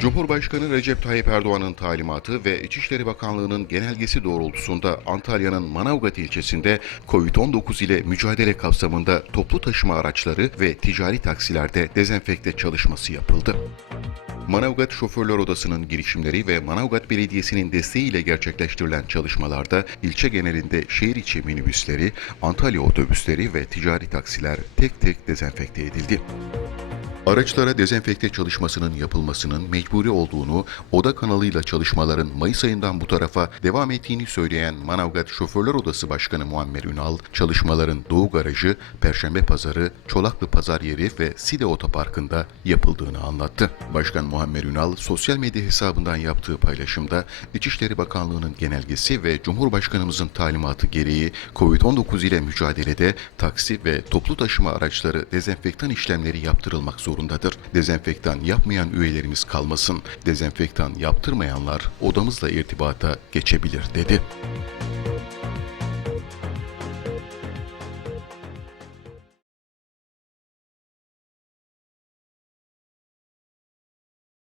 Cumhurbaşkanı Recep Tayyip Erdoğan'ın talimatı ve İçişleri Bakanlığı'nın genelgesi doğrultusunda Antalya'nın Manavgat ilçesinde COVID-19 ile mücadele kapsamında toplu taşıma araçları ve ticari taksilerde dezenfekte çalışması yapıldı. Manavgat Şoförler Odası'nın girişimleri ve Manavgat Belediyesi'nin desteğiyle gerçekleştirilen çalışmalarda ilçe genelinde şehir içi minibüsleri, Antalya otobüsleri ve ticari taksiler tek tek dezenfekte edildi. Araçlara dezenfekte çalışmasının yapılmasının mecburi olduğunu, oda kanalıyla çalışmaların Mayıs ayından bu tarafa devam ettiğini söyleyen Manavgat Şoförler Odası Başkanı Muammer Ünal, çalışmaların Doğu Garajı, Perşembe Pazarı, Çolaklı Pazar Yeri ve Side Otoparkı'nda yapıldığını anlattı. Başkan Muammer Ünal, sosyal medya hesabından yaptığı paylaşımda, İçişleri Bakanlığı'nın genelgesi ve Cumhurbaşkanımızın talimatı gereği COVID-19 ile mücadelede taksi ve toplu taşıma araçları dezenfektan işlemleri yaptırılmak zorundadır. Dezenfektan yapmayan üyelerimiz kalmasın. Dezenfektan yaptırmayanlar odamızla irtibata geçebilir dedi.